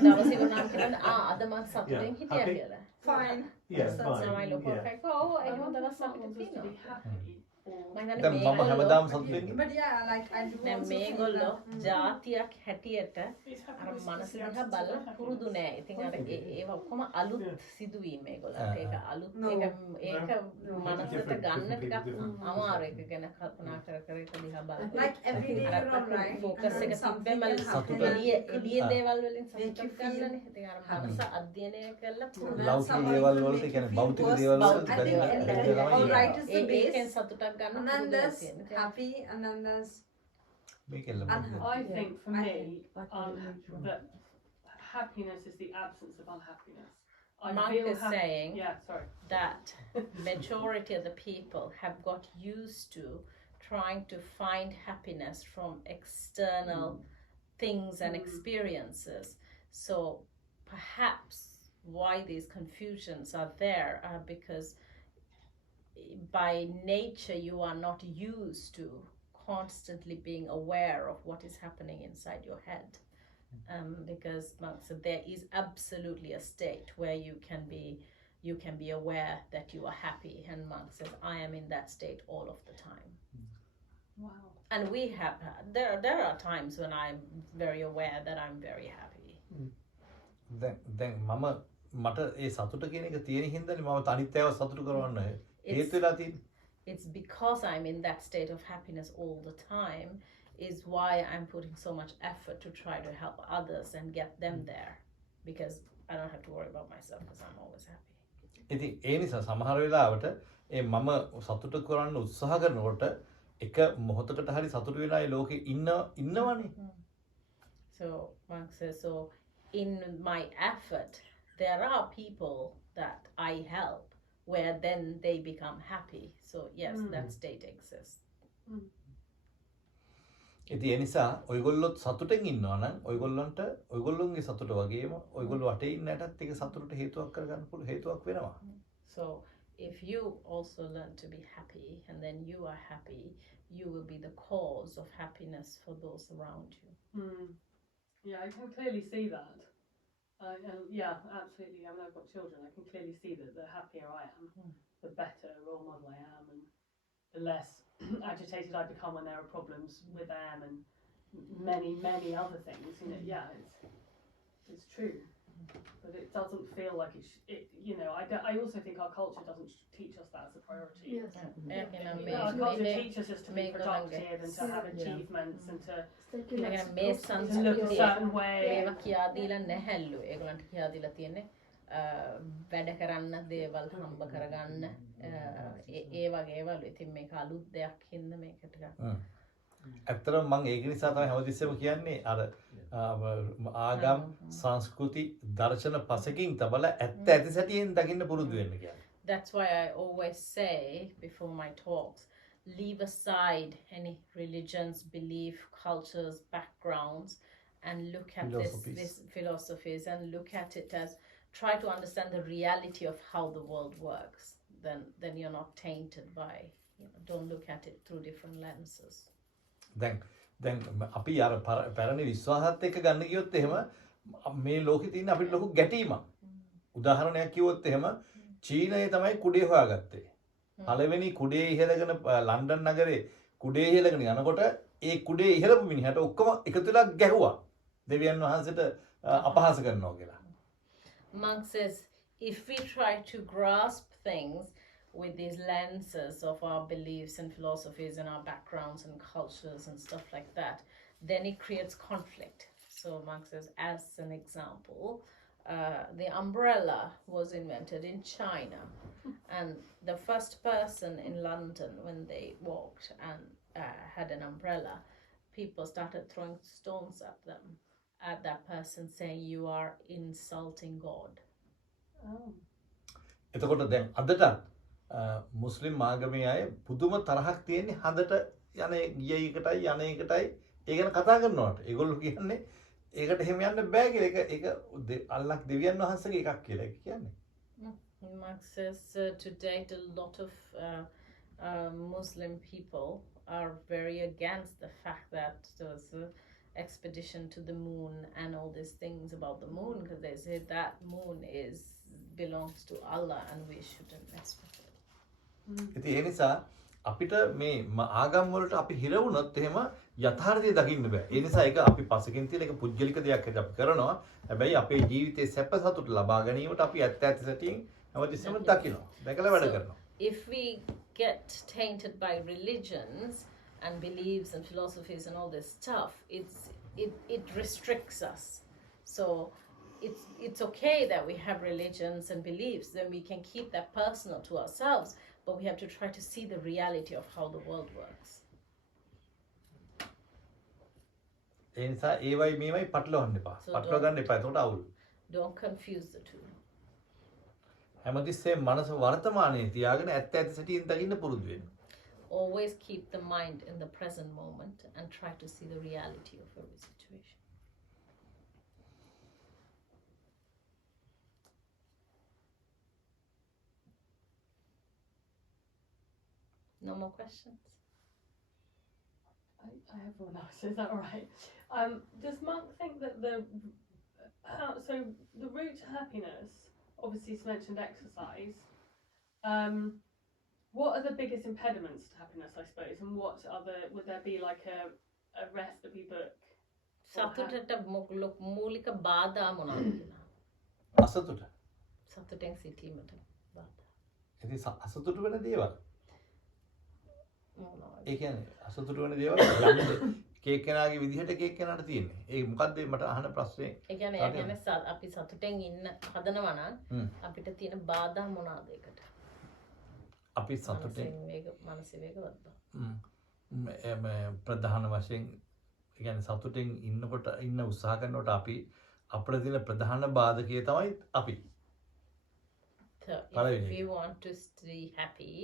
දවස් ඉවරනම් කියන්නේ අද මම සතුටෙන් හිටියා happy. කියලා. Fine. Yeah, සමහර fine. ලොකෝ Yeah. කයිකෝ ඔව් I එහෙම want දවස් us අපිට to be තියෙනවා. happy. මම හිතන්නේ දැන් මම මේගොල්ලෝ හැමදාම සතුටින් But yeah, like I do දැන් also feel මේගොල්ලෝ that. ජාතියක් හැටියට Is අර happiness මනස the දිහා absence බලලා of පුරුදු happiness? නෑ. ඉතින් අර ඒවා ඔක්කොම අලුත් සිදුවීම් මේගොල්ලන්ට. ඒක අලුත් No. ඒක මනසට Different- ගන්න different ටිකක් people, different අමාරු එක ගැන කල්පනා කර කර ඒක දිහා බලන්න. Like every day අර you're alright. ෆෝකස් and එක then something තිබ්බම can happen එළිය that එළිය could දේවල් වලින් make you සතුටක් feel ගන්නනේ. ඉතින් අර මනස අධ්‍යයනය කරලා පුරුදු then ලෞකික someone දේවල් will වලට make කියන්නේ you feel භෞතික worse. දේවල් වලට I think බැඳලා and ඒක තමයි alright is the base. ඒකෙන් සතුටක් ගන්න And then පුරුදු there's වෙනවා. happy, and then there's මේකෙල්ල I think for I me, Like a neutral. that happiness is the absence of unhappiness. I Mark feel is saying Yeah, sorry. that majority of the people have got used to trying to find happiness from external things and experiences. So perhaps why these confusions are there are because by nature you are not used to constantly being aware of what is happening inside your head. Because Mark said there is absolutely a state where you can be aware that you are happy, and Mark says I am in that state all of the time. Wow. And we have there are times when I'm very aware that I'm very happy. දැන් මම මට ඒ සතුට කියන එක තියෙන හින්දානේ මම තනිත් අයව සතුට කරවන්න හේතු වෙලා තියෙන්නේ. It's because I'm in that state of happiness all the time is why I'm putting so much effort to try to help others and get them there, because I don't have to worry about myself because I'm always happy. ඉතින් ඒ නිසා සමහර වෙලාවට ඒ මම සතුට කරන්න උත්සාහ කරනකොට එක මොහොතකට හරි සතුට වෙලා ඒ ලෝකේ ඉන්නවනේ. So Mark says, so in my effort, there are people that I help where then they become happy. So yes, that state exists. ඉතින් ඒ නිසා ඔයගොල්ලොත් සතුටෙන් ඉන්නවා නම් ඔයගොල්ලන්ට ඔයගොල්ලොන්ගේ සතුට වගේම ඔයගොල්ලෝ වටේ ඉන්න ඇටත් ඒක සතුටට හේතුවක් කරගන්න පුළුවන් හේතුවක් වෙනවා. So if you also learn to be happy and then you are happy, you will be the cause of happiness for those around you. Yeah, I can clearly see that. Yeah, absolutely. I mean, I've got children. I can clearly see that the happier I am, the better role model I am, and the less agitated I become when there are problems with them, and many other things. You know, yeah, it's true, but it doesn't feel like I also think our culture doesn't teach us that as a priority. Yes. Our culture teaches us to be productive and to have achievements and to look a certain way. ඒවා කියා දීලා නැහැලු. ඒගොල්ලන්ට කියා දීලා තියෙන්නේ වැඩ කරන්න දේවල් හම්බ කරගන්න ඒ වගේ ඒවලු. ඉතින් මේක අලුත් දෙයක් හින්දා මේක ටිකක් ඇත්තටම මම ඒක නිසා තමයි හැමතිස්සෙම කියන්නේ අර ආගම් සංස්කෘති දර්ශන පසකින් තබලා ඇත්ත ඇති සැටියෙන් දකින්න පුරුදු වෙන්න කියන්නේ. That's why I always say before my talks, leave aside any religions, belief, cultures, backgrounds, and look at this philosophies and look at it as try to understand the reality of how the world works. Then you're not tainted by, don't look at it through different lenses. දැන් අපි අර පැරණි විශ්වාසات එක්ක ගන්න ගියොත් එහෙම මේ ලෝකෙ තියෙන අපිට ලොකු ගැටීමක්. උදාහරණයක් කිව්වොත් එහෙම චීනයේ තමයි කුඩේ හොයාගත්තේ. පළවෙනි කුඩේ ඉහළගෙන ලන්ඩන් නගරේ කුඩේ ඉහළගෙන යනකොට ඒ කුඩේ ඉහළපු මිනිහට ඔක්කොම එකතු වෙලා ගැහුවා. දෙවියන් වහන්සේට අපහාස කරනවා කියලා. Monk says if we try to grasp things with these lenses of our beliefs and philosophies and our backgrounds and cultures and stuff like that, then it creates conflict. So Monk says, as an example, the umbrella was invented in China, and the first person in London, when they walked and had an umbrella, people started throwing stones at that person, saying, "You are insulting God." එතකොට දැන් අදට මුස්ලිම් ආගමේ අය පුදුම තරහක් තියෙන්නේ හඳට යන ගිය එකටයි යන එකටයි ඒ ගැන කතා කරනවට. ඒගොල්ලෝ කියන්නේ ඒකට එහෙම යන්න බෑ කියලා. ඒක අල්ලාහ් දෙවියන් වහන්සේගේ එකක් කියලා ඒක කියන්නේ. Marx says to date a lot of Muslim people are very against the fact that there's an expedition to the moon and all these things about the moon, because they say that moon belongs to Allah and we shouldn't mess with it. ඉතින් ඒ නිසා අපිට මේ ආගම් වලට අපි හිර වුණොත් එහෙම යථාර්ථය දකින්න බෑ. ඒ නිසා ඒක අපි පසකින් තියෙන එක පුද්ගලික දෙයක් හැටියට අපි කරනවා. හැබැයි අපේ ජීවිතයේ සැප සතුට ලබා ගැනීමට අපි ඇත්ත ඇති සැටියෙන් හැමතිස්සෙම දකිනවා. දැකලා වැඩ කරනවා. If we get tainted by religions and beliefs and philosophies and all this stuff, it restricts us. So it's okay that we have religions and beliefs, then we can keep that personal to ourselves, but we have to try to see the reality of how the world works. ඒ නිසා ඒවයි මේවයි පටලවන්න එපා. පටලව ගන්න එපා. එතකොට අවුල්. Don't confuse the two. හැමතිස්සෙම මනස වර්තමානයේ තියාගෙන ඇත්ත ඇති සැටියෙන් දකින්න පුරුදු වෙන්න. Always keep the mind in the present moment and try to see the reality of every situation. No more questions? I have one else, is that all right? Does Monk think that the route to happiness, obviously it's mentioned exercise, what are the biggest impediments to happiness, I suppose, and would there be like a recipe book? සතුටට මූලික බාධා මොනවද කියලා? අසතුට. සතුටෙන් සිටීමට බාධා. ඉතින් අසතුට වෙන දේවල්. මොනවද? ඒ කියන්නේ අසතුට වෙන දේවල් යන්නේ කේක් කෙනාගේ විදිහට කේක් කෙනාට තියෙන්නේ. ඒක මොකද්ද මට අහන ප්‍රශ්නේ? ඒ කියන්නේ අපි සතුටෙන් ඉන්න හදනවා නම් අපිට තියෙන බාධා මොනවාද ඒකට? අපි සතුටෙන් මානසික වේගවත්. ප්‍රධාන වශයෙන් ඒ කියන්නේ සතුටෙන් ඉන්නකොට ඉන්න උත්සාහ කරනකොට අපි අපිට තියෙන ප්‍රධාන බාධකය තමයි අපි. So if we want to stay happy,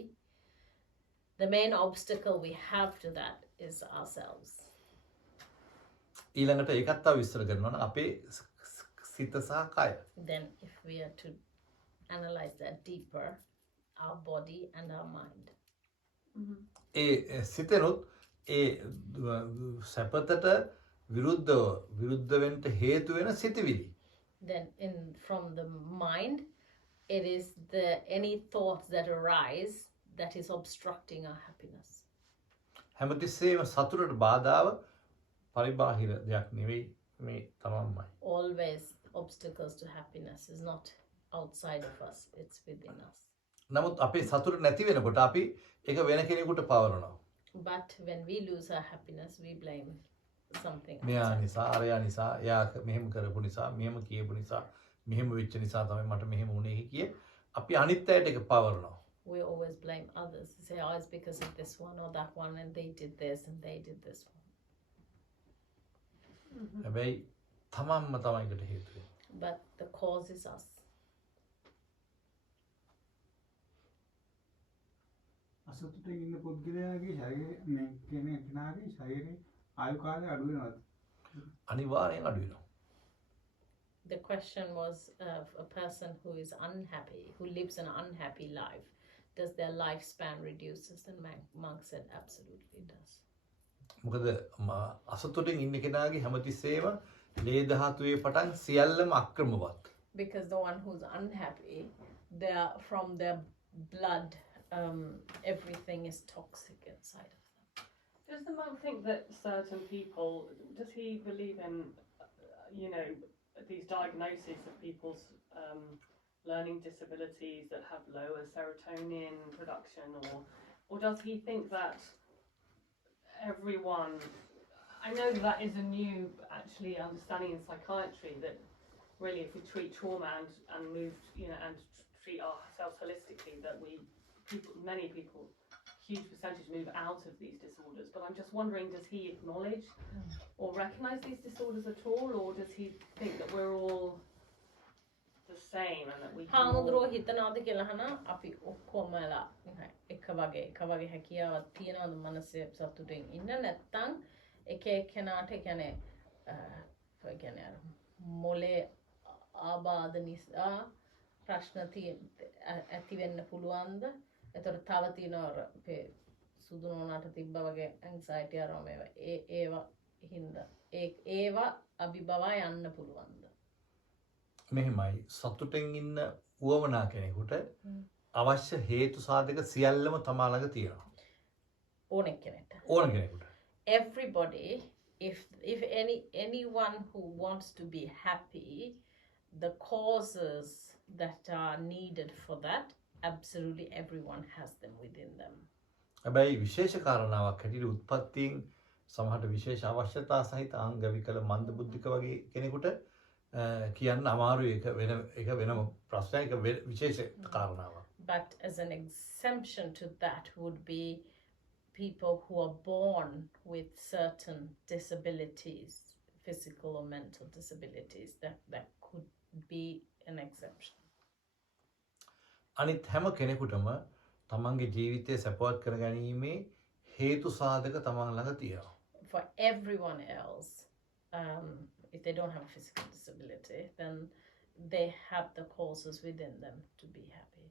the main obstacle we have to that is ourselves. ඊළඟට ඒකත් තව විස්තර කරනවා නම් අපේ සිත සහ කය. Then if we are to analyze that deeper, our body and our mind. ඒ සිතනොත් ඒ සැපතට විරුද්ධ වෙන්න හේතු වෙන සිතවිලි. Then from the mind, it is any thoughts that arise that is obstructing our happiness. හැමතිස්සේම සතුටට බාධාව පරිබාහිර දෙයක් නෙවෙයි මේ තමන්මයි. Always obstacles to happiness is not outside of us, it's within us. නමුත් අපේ සතුට නැති වෙනකොට අපි ඒක වෙන කෙනෙකුට පවරනවා. But when we lose our happiness, we blame something මෙයා outside. නිසා, අරයා නිසා, එයා මෙහෙම කරපු නිසා, මෙහෙම කියපු නිසා, මෙහෙම වෙච්ච නිසා තමයි මට මෙහෙම වුනේ කිය. අපි අනිත් අයට ඒක පවරනවා. We always blame others. We say, oh, it's because of this one or that one, and they did this and they did this one. හැබැයි තමන්ම තමයි ඒකට හේතුව. But the cause is us. අසතුටින් ඉන්න පුද්ගලයාගේ ශරීරයේ මේ කෙනාගේ ශරීරයේ ආයු කාලය අඩු වෙනවද? අනිවාර්යෙන් අඩු වෙනවා. The question was of a person who is unhappy, who lives an unhappy life. Does their lifespan reduces? And Monk said absolutely it does. මොකද අසතුටින් ඉන්න කෙනාගේ හැමතිස්සෙම ලේ ධාතුවේ පටන් සියල්ලම අක්‍රමවත්. Because the one who's unhappy, from their blood, everything is toxic inside of them. Does the monk think that certain people, does he believe in, these diagnoses of people's learning disabilities that have lower serotonin production, or does he think that everyone, I know that is a new actually understanding in psychiatry, that really if we treat trauma and move, and treat ourselves holistically, that many people, huge percentage move out of these disorders. But I'm just wondering, does he acknowledge or recognise these disorders at all, or does he think that we're all the same and that we can හාමුදුරුවෝ හිතනවාද කියලා අහන අපි ඔක්කොමලා එක වගේ හැකියාවක් තියනවාද මනසේ සතුටින් ඉන්න නැත්නම් එක එක්කෙනාට කියන්නේ අර මොලේ ආබාධ නිසා ප්‍රශ්න ඇති වෙන්න පුළුවන්ද? එතකොට තව තියෙනවා සුදු නෝනාට තිබ්බ වගේ ඇන්සයිටි අරම ඒවා අභිබවා යන්න පුළුවන්ද? මෙහෙමයි සතුටෙන් ඉන්න උවමනා කෙනෙකුට අවශ්‍ය හේතු සාධක සියල්ලම තමා ළඟ තියෙනවා. ඕන කෙනෙක්ට. ඕන කෙනෙකුට. Everybody, if anyone who wants to be happy, the causes that are needed for that, absolutely everyone has them within them. හැබැයි විශේෂ කාරණාවක් හැටියට උත්පත්තියෙන් සමහරට විශේෂ අවශ්‍යතා සහිත අංග විකල මන්ද බුද්ධික වගේ කෙනෙකුට කියන්න අමාරුයි ඒක වෙනම ප්‍රශ්නයක් විශේෂ කාරණාවක්. But as an exemption to that would be people who are born with certain disabilities, physical or mental disabilities, that could be an exception. අනිත් හැම කෙනෙකුටම තමන්ගේ ජීවිතය සැපවත් කරගැනීමේ හේතු සාධක තමන් ළඟ තියෙනවා. For everyone else, if they don't have a physical disability, then they have the causes within them to be happy.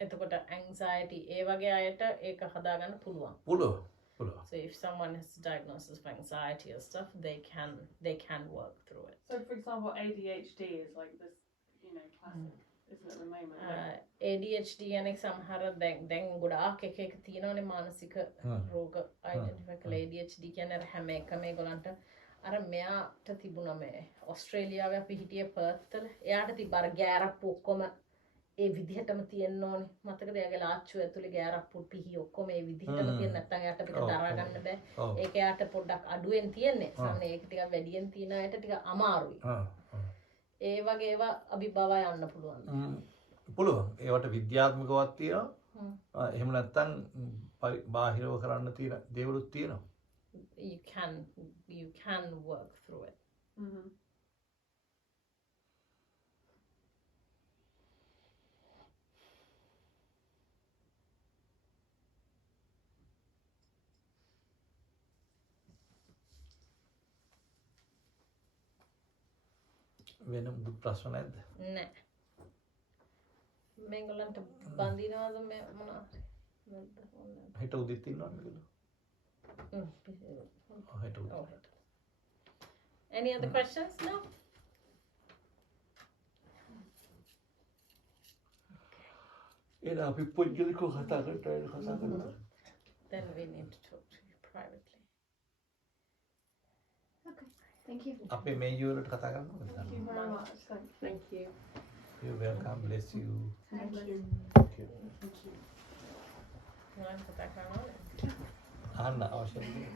එතකොට anxiety ඒ වගේ අයට ඒක හදාගන්න පුළුවන්. පුළුවන්. So if someone has diagnosis of anxiety or stuff, they can work through it. So for example, ADHD is like this, classic, isn't it, at the moment? ADHD යන සමහර දැන් ගොඩාක් එක තියෙනවනේ මානසික රෝග identify කළ ADHD කියන්නේ හැම එකම ඒගොල්ලන්ට අර මෙයාට තිබුණා මේ ඕස්ට්‍රේලියාවේ අපි හිටියේ පර්ත් වල එයාට තිබ්බ අර ගෑරප්පු ඔක්කොම ඒ විදිහටම තියෙන්න ඕනේ මතකද එයාගේ ලාච්චුව ඇතුලේ ගෑරප්පු පිහි ඔක්කොම ඒ විදිහටම තියෙන්න නැත්නම් එයාට පිට දරා ගන්න බෑ ඒක එයාට පොඩ්ඩක් අඩුවෙන් තියෙන්නේ සමහර ඒක ටිකක් වැඩියෙන් තියෙන අයට ටික අමාරුයි ඒ වගේ ඒවා අභිබවා යන්න පුළුවන් පුළුවන් ඒවට විද්‍යාත්මකවත් තියෙනවා එහෙම නැත්නම් බාහිරව කරන්න තියෙන දේවලුත් තියෙනවා you can work through it. වෙන මුදු ප්‍රශ්න නැද්ද? නෑ. මේගොල්ලන්ට බඳිනවද මේ මොනවාද? හිට උදෙත් ඉන්නවද මේගොල්ලෝ? Any other questions? No? එහෙනම් අපි පොඩ්ඩලිකව කතා කරනවා. Then we need to talk to you privately. Okay, thank you. අපේ මේ වලට කතා කරනවා. Thank you very much. Thank you. You welcome, bless you. Thank you. Thank you. Thank you. You want to talk about it? අහන්න අවශ්‍යයි.